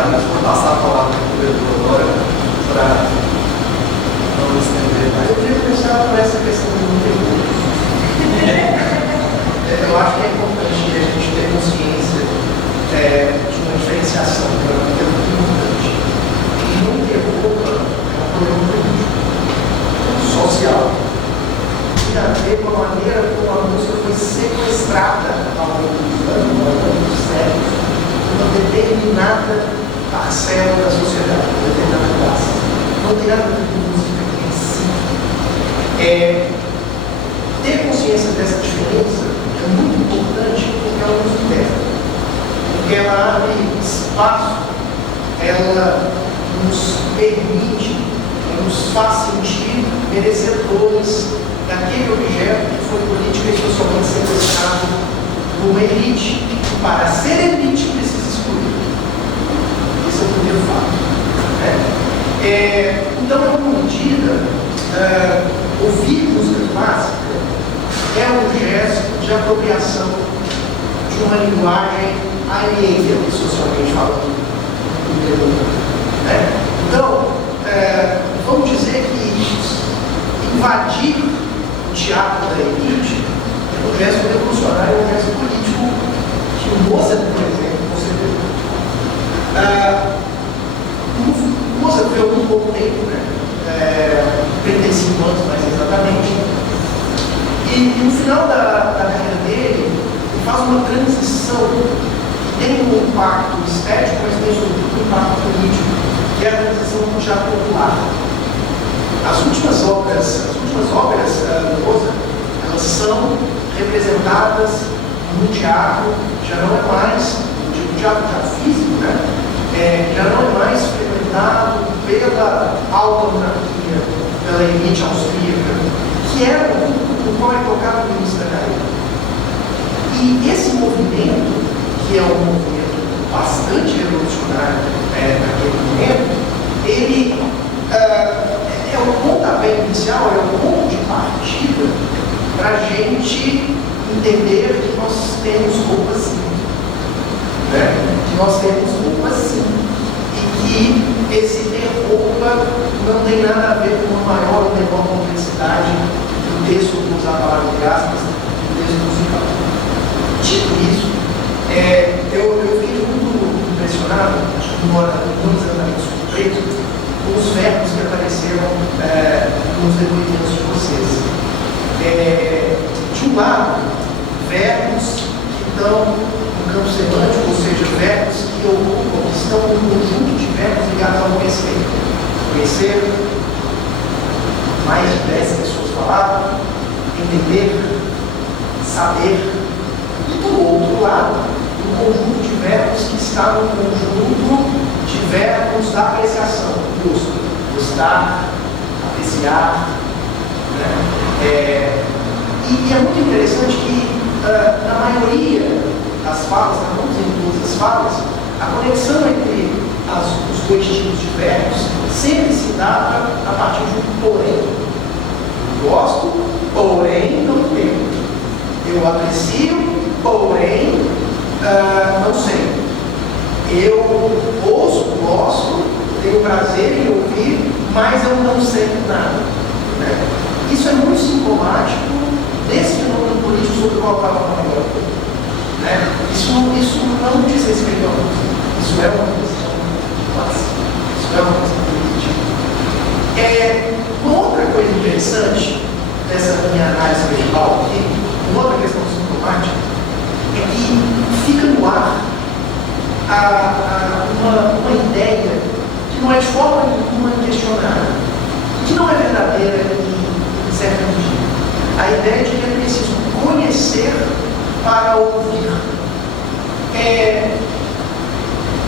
Vou passar a palavra para o diretor agora para não estender mais. Eu queria começar com essa questão do conteúdo. Eu acho que é importante a gente ter consciência de uma diferenciação, que é muito importante. E não interrompa é um problema político, social. Tem a ver com a maneira como a música foi sequestrada ao longo dos anos, ao longo dos séculos, uma determinada parcela da sociedade, uma determinada classe. Não tem nada a ver com música em si. Ter consciência dessa diferença é muito importante porque ela nos liberta. Porque ela abre espaço, ela nos permite, ela nos faz sentir merecedores daquele objeto que foi política e socialmente sequestrado por uma elite, que para ser elite precisa excluir. Esse é o primeiro fato. Então, em alguma medida, ouvir música clássica é um gesto de apropriação de uma linguagem alheia, socialmente falando. Então, vamos dizer que invadir o teatro da elite é um gesto revolucionário, é um gesto político que o Mozart, por exemplo, concebeu. O Mozart veio há muito pouco tempo, 35 anos mais exatamente, e no final da carreira dele, ele faz uma transição que tem um impacto estético, mas tem sobretudo um impacto político, que é a transição do teatro popular. As últimas obras do Mozart, elas são representadas no teatro, já não é mais, no teatro físico, já não é mais frequentado pela alta monarquia, pela elite austríaca, que era o público no qual ele tocava no início da carreira. E esse movimento, que é um movimento bastante revolucionário naquele momento, ele é o pontapé inicial, é o ponto de partida para a gente entender que nós temos roupa sim. Que nós temos roupa sim. E que esse ter roupa não tem nada a ver com uma maior ou menor complexidade do texto, vou usar a palavra de aspas, do texto musical. Dito isso, eu fiquei muito impressionado, acho que não exatamente surpreso, com os verbos que apareceram nos depoimentos de vocês. De um lado, verbos que estão no campo semântico, ou seja, verbos que ocupam, que estão no conjunto de verbos ligados ao conhecer. Conhecer, mais de 10 pessoas falaram, entender, saber. E do outro lado, um conjunto de verbos que está no conjunto de verbos da apreciação, gosto, gostar, apreciar. E é muito interessante que na maioria das falas, não em todas as falas, a conexão entre os dois tipos de verbos sempre se dava a partir de um porém. Eu gosto, porém não tenho. Eu aprecio, porém não sei. Eu ouço, gosto, tenho prazer em ouvir, mas eu não sei nada. Isso é muito sintomático desse fenômeno político sobre o qual eu estava falando. Isso não diz respeito à música. Isso é uma questão de classe. Isso é uma questão política. Uma outra coisa interessante dessa minha análise verbal aqui, uma outra questão sintomática, é que fica no ar uma ideia que não é de forma nenhuma questionável, que não é verdadeira em certa medida. A ideia de que é preciso conhecer para ouvir. É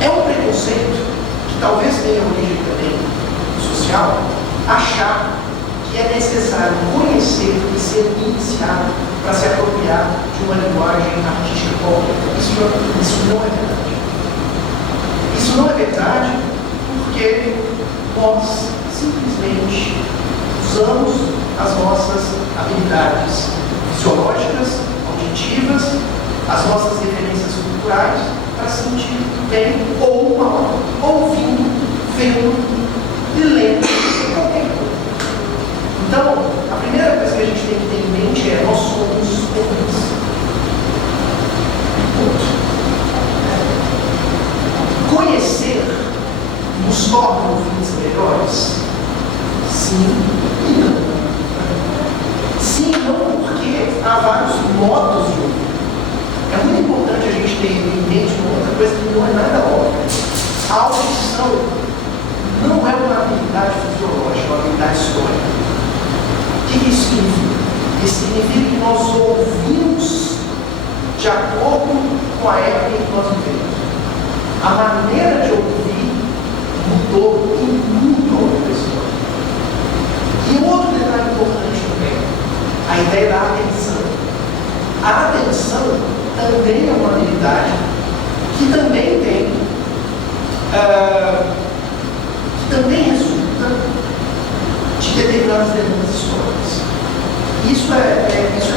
um preconceito que talvez tenha origem também social, achar que é necessário conhecer e ser iniciado para se apropriar de uma linguagem artística qualquer. Isso não é verdade. Isso não é verdade porque nós simplesmente usamos as nossas habilidades fisiológicas, auditivas, as nossas referências culturais para sentir bem ou mal, ouvindo, vendo e lendo qualquer coisa. Então, a primeira coisa que a gente tem que ter em mente é: nós somos ouvintes. Conhecer nos torna ouvintes melhores? Sim e não. Sim e não, porque há vários modos de ouvir. É muito importante a gente ter em mente uma outra coisa que não é nada óbvia. A audição não é uma habilidade fisiológica, é uma habilidade histórica. O que isso significa? Isso significa que nós ouvimos de acordo com a época em que nós vivemos. A maneira de ouvir mudou em muito ao longo da história. E um outro detalhe importante também, a ideia da atenção. A atenção também é uma habilidade que também tem, que também resulta de determinadas demandas históricas. Isso é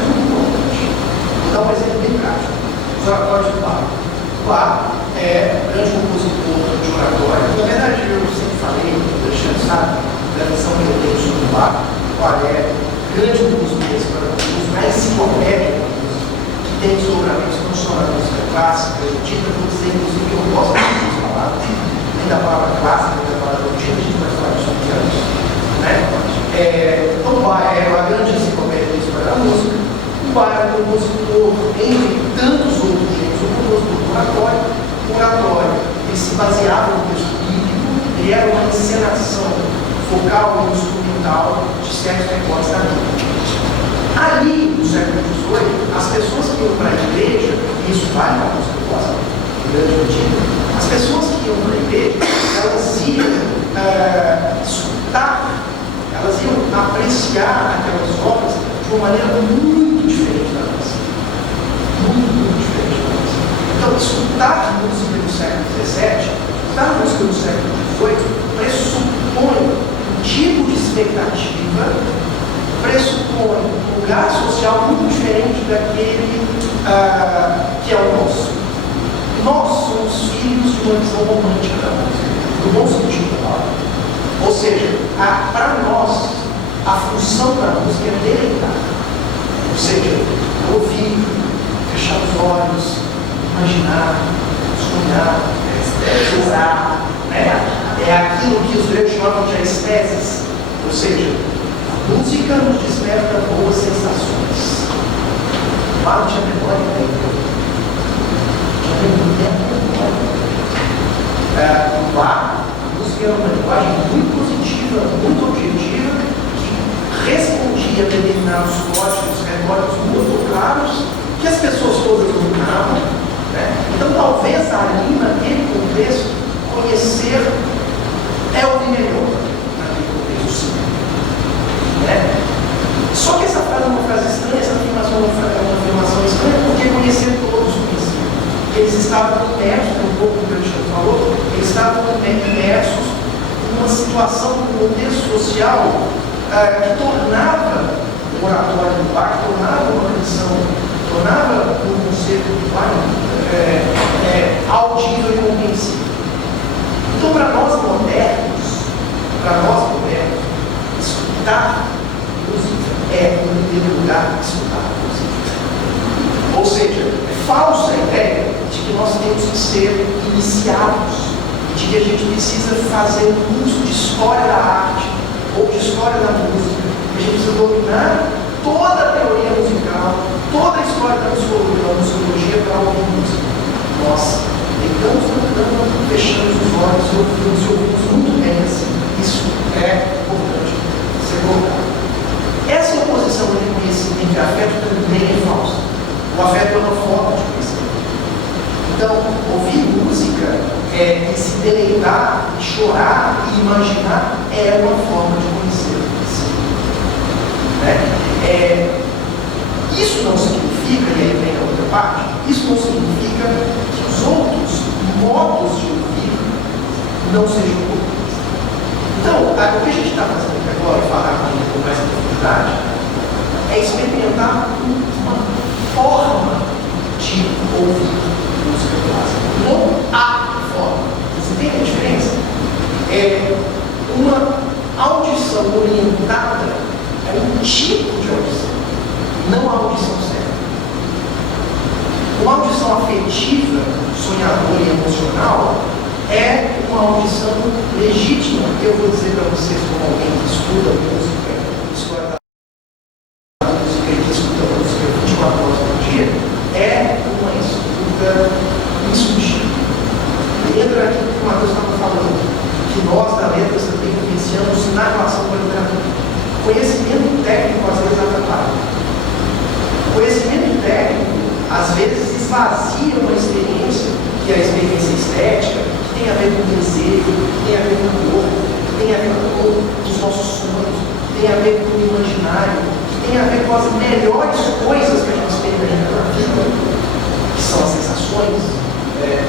muito importante. Vou dar um exemplo bem prático. Os oratórios do Bach. O Bach é um grande compositor de oratório. Na verdade, eu sempre falei, o Alexandre sabe, da visão que eu tenho sobre o Bach, qual é grande compositor, na enciclopédia que tem desdobramentos não só na música clássica, erudita, vou dizer, inclusive, que eu gosto muito de falar, nem da palavra clássica, nem da palavra erudita, a gente vai falar disso aqui antes, né? Então, o Bach é uma grande enciclopédia da história da música. O Bach é um compositor, entre tantos outros gêneros, um compositor do oratório. O oratório, ele se baseava no texto bíblico, ele era uma encenação vocal e instrumental de certos recortes da Bíblia. Ali, no século XVIII, as pessoas que iam para a igreja, e isso vale para a música clássica, em grande medida, as pessoas que iam para a igreja, elas iam escutar, elas iam apreciar aquelas obras de uma maneira muito diferente da nossa. Muito diferente da nossa. Então, escutar música do século XVII, escutar música do século XVIII, pressupõe um tipo de expectativa, pressupõe um lugar social muito diferente daquele que é o nosso. Nós somos filhos de uma visão romântica da música, no bom sentido da palavra. Ou seja, para nós, a função da música é deleitar. Ou seja, ouvir, fechar os olhos, imaginar, sonhar, pesquisar, né? É aquilo que os gregos chamam de esteses. Ou seja, a música nos desperta boas sensações. Lá não tinha memória ainda. Lá, a música era uma linguagem muito positiva, muito objetiva, que respondia a determinados códigos retóricos muito claros, que as pessoas todas dominavam. Né? Então, talvez ali, naquele contexto, conhecer é ouvir melhor, naquele contexto, sim. Né? Só que essa frase é uma frase estranha, essa afirmação é uma afirmação estranha, porque conhecer todos conheciam. Eles estavam imersos, um pouco do que o Alexandre falou, eles estavam imersos numa situação, num contexto social que tornava o oratório do Bach, tornava uma canção, tornava um conceito do Bach audível e compreensível. Então, para nós modernos, escutar música é o primeiro lugar de escutar música. Ou seja, é falsa a ideia de que nós temos que ser iniciados, de que a gente precisa fazer um curso de história da arte ou de história da música, que a gente precisa dominar toda a teoria musical, toda a história da musicologia para ouvir música. Nós deitamos na cama, fechamos os olhos e ouvimos muito bem assim. Isso é importante ser colocado. Essa oposição entre conhecimento e afeto também é falsa. O afeto é uma forma de conhecimento. Então, ouvir música e se deleitar, e chorar e imaginar é uma forma de conhecer. Né? Isso não significa, e aí vem a outra parte, isso não significa que os outros modos de ouvir não sejam importantes. Então, o que a gente está fazendo aqui agora, e falar com mais profundidade, é experimentar uma forma de ouvir música clássica. Não orientada a um tipo de audição, não a audição certa. Uma audição afetiva, sonhadora e emocional é uma audição legítima. Eu vou dizer para vocês, como alguém que estuda música, história da música e que escuta música 24 horas por dia, é uma escuta insubstituível. Entra aquilo que o Matheus estava falando, que nós da letra também vivenciamos na relação com a literatura. Conhecimento técnico às vezes atrapalha. Conhecimento técnico às vezes esvazia uma experiência, que é a experiência estética, que tem a ver com o desejo, que tem a ver com o corpo, que tem a ver com os nossos sonhos, que tem a ver com o imaginário, que tem a ver com as melhores coisas que a gente experimenta na vida, que são as sensações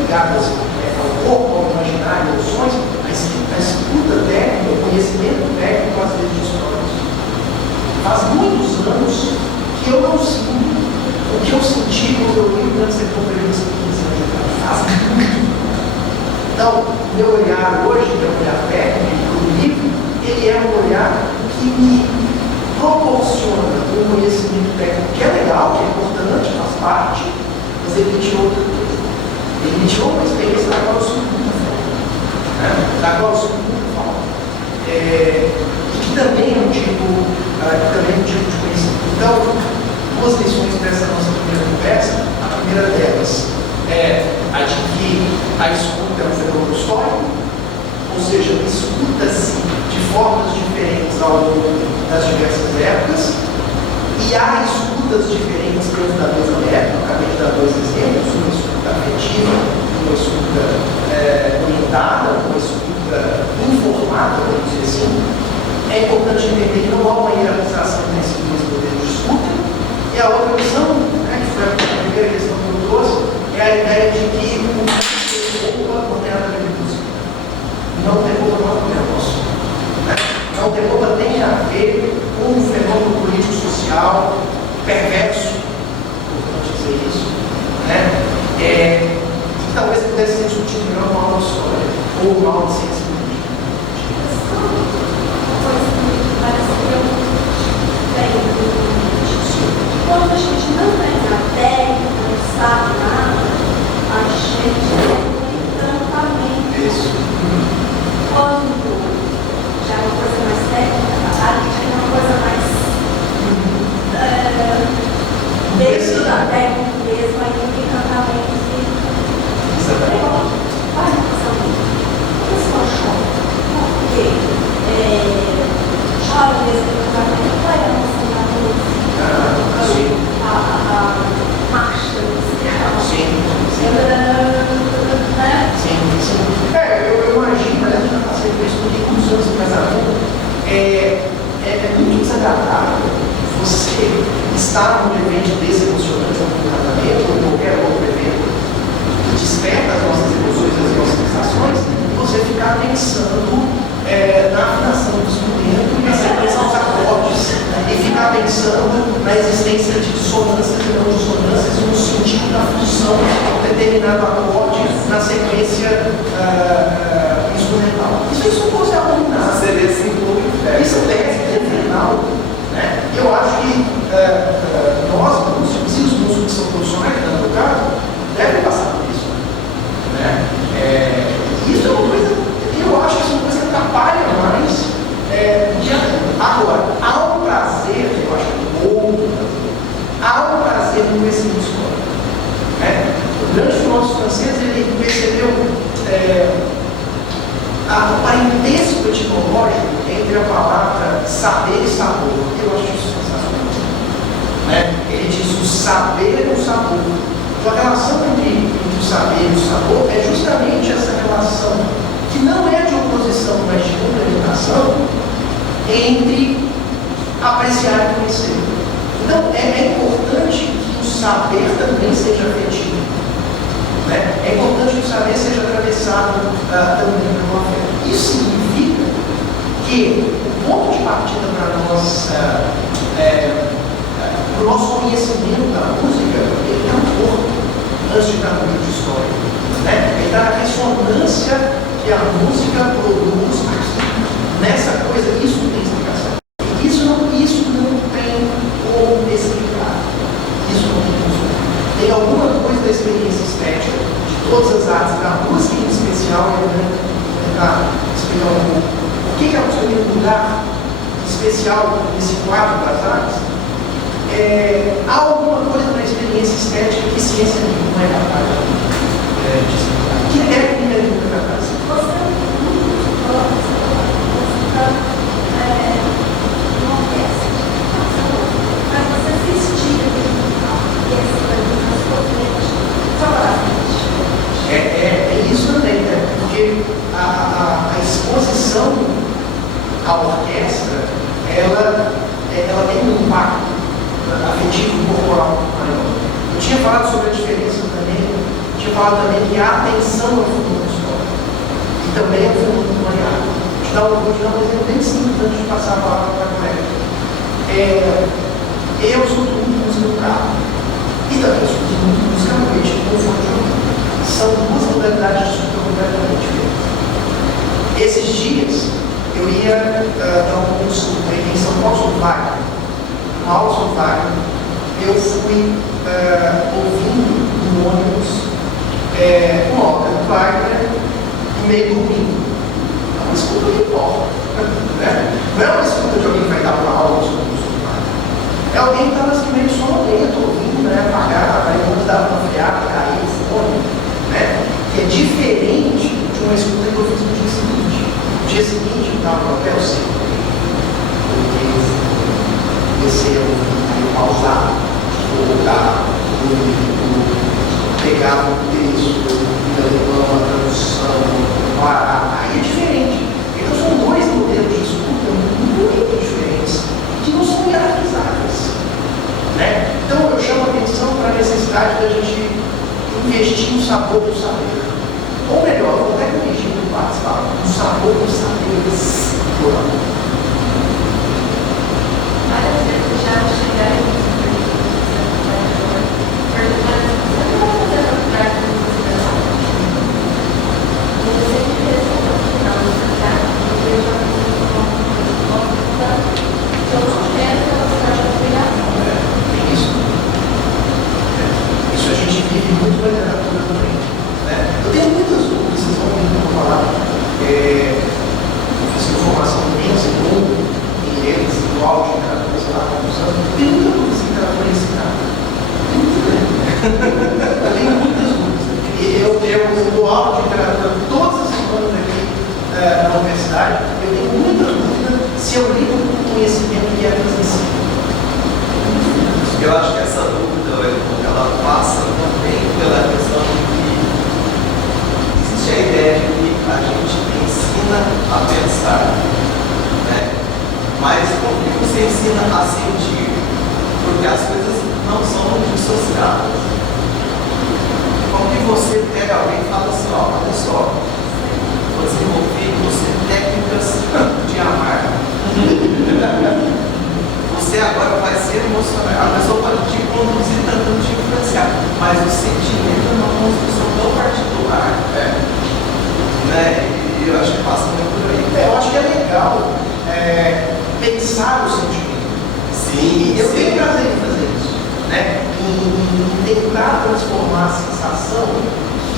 ligadas ao corpo, ao imaginário, aos sonhos. A escuta técnica, o conhecimento técnico às vezes destrói isso. Faz muitos anos que eu não sinto o que eu senti quando eu li o Grande Sertão Veredas 15 anos atrás. Faz muito. Então, meu olhar hoje, que é um olhar técnico do livro, ele é um olhar que me proporciona um conhecimento técnico que é legal, que é importante, faz parte, mas ele me tirou outra coisa. Ele me tirou uma experiência da qual eu sou muito falta. Da qual eu sou muito falta. E que também é um tipo de conhecimento. Então, duas lições dessa nossa primeira conversa. A primeira delas é a de que a escuta é um fenômeno histórico, ou seja, escuta-se de formas diferentes ao longo das diversas épocas, e há escutas diferentes dentro da mesma época. Acabei de dar dois exemplos: uma escuta afetiva, uma escuta orientada, uma escuta informada, vamos dizer assim. É importante entender que não há uma hierarquização nesses dois modelos de escuta. E a outra questão, que foi a primeira questão que eu trouxe, é a ideia de que o roupa não tem nada a ver com música. Não tem roupa, não é nosso. Não tem roupa tem a ver com um fenômeno político-social perverso, importante dizer isso, que talvez pudesse ser discutido melhor uma aula de história ou uma aula de ciência política. Quando a gente não tem a técnica, não sabe nada, a gente tem um encantamento. Isso. Quando já é uma coisa mais técnica, a gente tem uma coisa mais dentro da técnica mesmo, aí um encantamento que faz uma coisa muito. A pessoa chora. Por quê? Chora mesmo encantamento, vai a nossa música. A marcha musical. Sim. Sim. Eu imagino, a gente já passei por isso por muitos anos de casamento, é muito desagradável você estar num evento desse emocionante, como um casamento, ou qualquer outro evento, que desperta as nossas emoções, as nossas sensações, e você ficar pensando na afinação do instrumento e na sequência dos acordes, e ficar pensando na existência de dissonâncias e não dissonâncias e no sentido da função de determinado acorde na sequência instrumental. Isso não pode ser abominável. Seria simplório. Isso é infernal. Eu acho que nós, músicos, e os músicos que são profissionais, no caso, devem passar por isso. Isso é uma coisa, eu acho que isso é uma coisa que atrapalha mais. Agora, há um prazer, eu acho que há um prazer no conhecimento histórico. O grande filósofo francês, ele percebeu o parentesco etimológico entre a palavra saber e sabor. Eu acho isso sensacional. Ele diz o saber e o sabor. Então, a relação entre o saber e o sabor é justamente essa relação que não é de oposição, mas de complementação entre apreciar e conhecer. Então, é importante que o saber também seja afetivo. É importante que o saber seja atravessado também pelo afeto. Isso significa que o ponto de partida para nós, o nosso conhecimento da música, ele está no corpo, antes de estar no livro de história. Ele está na ressonância que a música produz aqui. Nessa coisa, isso não tem explicação. tem alguma coisa da experiência estética, de todas as artes, da música em especial, eu vou tentar explicar um pouco. O que é o lugar especial nesse quadro das artes? Há alguma coisa na experiência estética que ciência nenhuma é capaz de explicar. Que técnica nenhuma é capaz de explicar. Você é muito uma peça, mas você assistir é isso também, né? Porque a exposição à orquestra, ela tem um impacto afetivo corporal maior. Eu tinha falado sobre a diferença também, tinha falado também que a atenção é o fundo da história. E também é o fundo do maniado. Vou te dar um exemplo bem simples antes de passar a palavra para a colega. Eu escuto muito música no carro. E também escuto muito música à noite, com fone de ouvido. São duas modalidades de escuta completamente diferentes. Esses dias, eu ia dar um curso em São Paulo sobre Wagner. Uma aula sobre Wagner. Eu fui ouvindo no ônibus uma obra do Wagner meio dormindo. É uma escuta que importa. Né? Não é uma escuta de alguém que vai dar uma aula sobre o Wagner. É alguém que estava assim, meio sonolento, ouvindo, né? Apagar, aí quando dava uma freada, cair o fone. Né? Que é diferente de uma escuta que eu fiz no dia seguinte. No dia seguinte, eu estava no hotel seco. Comecei a ouvir, pausar, voltar, pegava o texto, ia levando a tradução, parar. Aí é diferente. Então são dois modelos de escuta muito diferentes, que não são hierarquizados. Né? Então eu chamo a atenção para a necessidade da gente investir no sabor do saber. Ou melhor, vou até corrigir o participar, no sabor dos saberes. Várias vezes já chegaram em perguntando se você não vai fazer lugar com você. E eu sempre respondo no final do lugar, porque eu já fiz uma coisa que eu não quero que ela seja obrigação. Isso. Isso a gente vive muito na literatura também. Né? Eu tenho muitas dúvidas, vocês vão ouvir como falar. Eu fiz uma formação bem segura em letras, no áudio, sei lá, tem muita dúvida se literatura é ensinada. Eu tenho muitas dúvidas. Eu dou aula de literatura todas as semanas aqui na universidade. Eu tenho muita dúvida se eu lido com o conhecimento que é transmissível. Eu acho que essa dúvida, ela passa também pela questão de que existe a ideia de que a gente ensina a pensar, né? Mas como que você ensina a sentir? Porque as coisas não são dissociadas. Como que você pega alguém e fala assim, ó, olha só, vou desenvolver você técnicas de amar. Você agora vai ser emocional. A pessoa pode te conduzir, tentando te influenciar, mas o sentimento é uma construção tão particular. Né? E eu acho que passa muito por aí. Eu acho que é legal pensar o sentimento. Sim, eu tenho prazer em fazer isso, né? Em tentar transformar a sensação,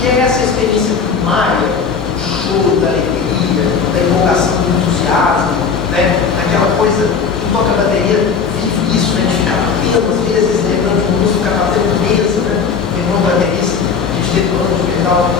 que é essa experiência primária, do choro, da alegria, da empolgação, do entusiasmo, né? Aquela coisa que toca a bateria, vive isso, né? De ficar batendo, às vezes, lembrando de música, ficar batendo mesa, né? Lembrando baterista, de detonando de pedal.